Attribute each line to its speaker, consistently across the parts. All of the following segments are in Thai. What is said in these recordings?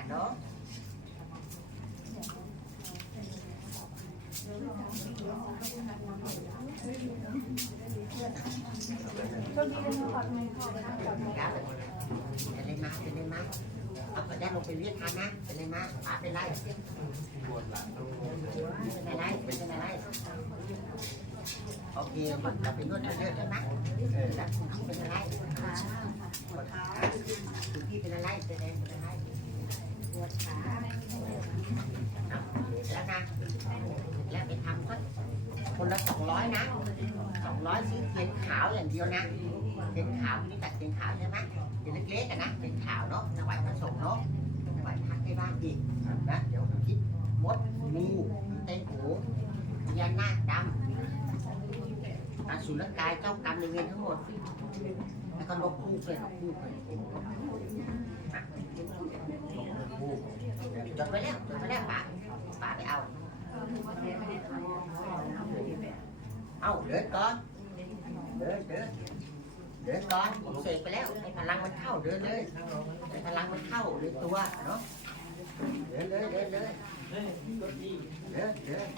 Speaker 1: ทเนาะ
Speaker 2: ช่วงนี้เราขอทำไมขอไปนั่งก่อน
Speaker 1: ครับเป็นไรมาเป็นไรมาเอาไปได้ลงไปเวียดทานนะเป็นไรมาป๋าเป็นไรเป็นไรเป็นไรโอเคมันจะไปนวดเยอะๆใช่ไหมแล้วคุณพี่เป็นอะไรคุณพี่เป็นอะไรเป็นอะไร แล้วนะแล้วไปทำสักคนละสองร้อยนะสองร้อยซื้อเทียนขาวอย่างเดียวนะเทียนขาวนี่ตัดเทียนขาวใช่ไหมเทียนเล็กๆกันนะเทียนขาวเนาะถวายพระสงฆ์เนาะถวายพระให้บ้านอีกนะเดี๋ยวคิดมดงูเต้นหูพญานาคดำอสุรกายเจ้ากรรมในายเวรทั้งหมด แล้วก็นกคู่ด้วยนกคู่ด้วยอะจดไว้แล้วจดไว้แล้วป๋าป๋าไปเอา เอาเดินก่อน เดินเดินเดินก่อนผมเสกไปแล้วให้พลังมันเข้าเดินเลยให้พลังมันเข้าในตัวเนาะ เดินเลยเดินเลยเดินเดิน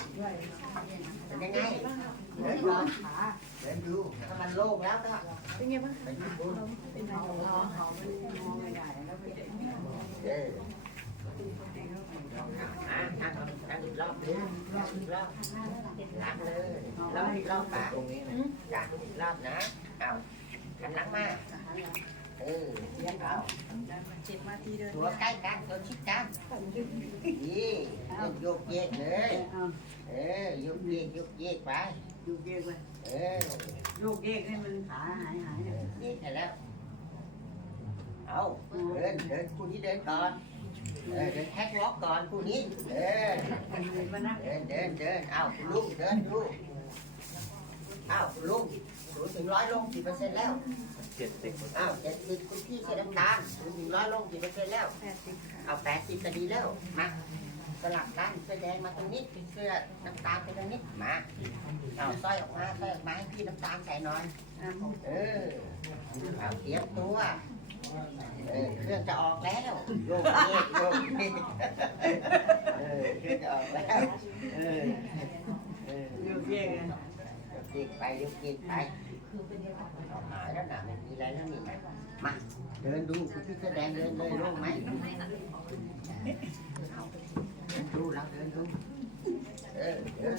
Speaker 1: เป็นยังไง เดินก่อนเดินดูถ้ามันโล่งแล้วก็
Speaker 2: เป็นไงบ้าง
Speaker 1: ไปที่บุญ
Speaker 2: เป็นไงเขาเขาไม่มองไม่ได้แล้วเจ็บ
Speaker 1: เอออะนั่งนั่งอีก รอบนึงรอบอีกรอบล้างเลยรอบอีกรอบป่ะตรงนี้นะอยากอีกรอบนะเอาหันหลังมาเออเลี้ยงเอา
Speaker 2: เจ็บมาทีเดียว
Speaker 1: ตัวใกล้กันตัวชิดกันนี่โยกเยกเลยเออโยกเยกโยกเยกไป
Speaker 2: ดูเยกไป
Speaker 1: เออ
Speaker 2: ลูกเยกให้มันขาหายหาย
Speaker 1: เออเยกแล้ว เอาเดินเดินคู่นี้เดินก่อนเออเดินแท็กล็อกก่อนคู่นี้เออ
Speaker 2: นมานั่ง
Speaker 1: เดินเดินเดินเอาคุณลุงเดินดูเอาคุณลุงศูนย์ถึงร้อยลงกี่เปอร์เซ็นต์แล้ว
Speaker 3: เจ็ดสิบ
Speaker 1: อ้าวเจ็ดสิบคุณพี่เสื้อน้ำตาลศูนย์ถึงร้อยลงกี่เปอร์เซ็นต์แล้ว
Speaker 2: แปดสิบขา
Speaker 1: เอาแปดสิบก็ดีแล้วมาสลับกันเสื้อแดงมาตรงนี้เสื้อน้ำตาลไปตรงนี้มาเอาสร้อยออกมาสร้อยออกมาให้พี่น้ำตาลใส่หน่อยเออเอาเตรียมตัวเออเครื่องจะออกแล้วโยกเยกโยกเยกเออ เครื่องจะออกแล้ว เออ เออ
Speaker 2: ลูกเยก
Speaker 1: ยกเยกไปยกเยกไปหายแล้วนะไม่มีอะไรแล้วนี่นะมาเดินดูคุณพี่แสอแดงเดินเลยโล่งไหมเอาเดินดูเราเดินดูเออเดิน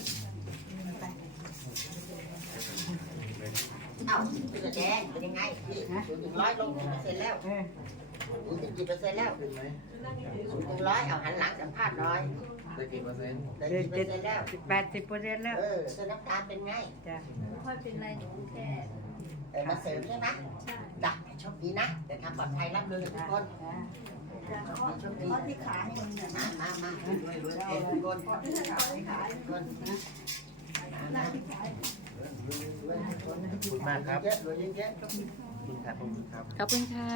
Speaker 1: เอ้าพี่แสอแดงเป็นยังไงพี่ศูนย์ถึงร้อยลงกี่เปอร์เซ็นต์แล้ว
Speaker 2: เออ
Speaker 1: ศูนย์ถึงกี่เปอร์เซ็นต์แล้ว
Speaker 3: ขึ้นไหม
Speaker 1: ศูนย์ถึงร้อยเอาหันหลังสัมภาษณ์หน่อย
Speaker 3: ได้กี่เปอร์เซ็นต์
Speaker 1: ได้กี่เปอร์เซ็นต์แล้ว
Speaker 2: แปดสิบเปอร์เซ็นต์แล้ว
Speaker 1: เออเสื้อน้ำตาลเป็นไง
Speaker 2: จ้ะ
Speaker 4: ค่อยเป็นไรหนูแค่
Speaker 1: เออมาเสริมใช่ไหม
Speaker 4: ใช่
Speaker 1: จ้ะโชคดีนะเดินทางปลอดภัยรับเลยทุกคน
Speaker 2: จ้ะ
Speaker 4: แต่เขาเขาที่ขาให้มันเนี่ย
Speaker 1: มามามารวยรวยเองทุกคนทุก
Speaker 4: ที่ขาที่ขา
Speaker 1: คนมามา
Speaker 4: ที่ขา
Speaker 1: รวยทุกคน
Speaker 3: ขอบคุณมากครับ
Speaker 1: เยอะรวยเยอะ
Speaker 3: ขอบคุณครับขอบคุณครับ
Speaker 5: ขอบคุณค่ะ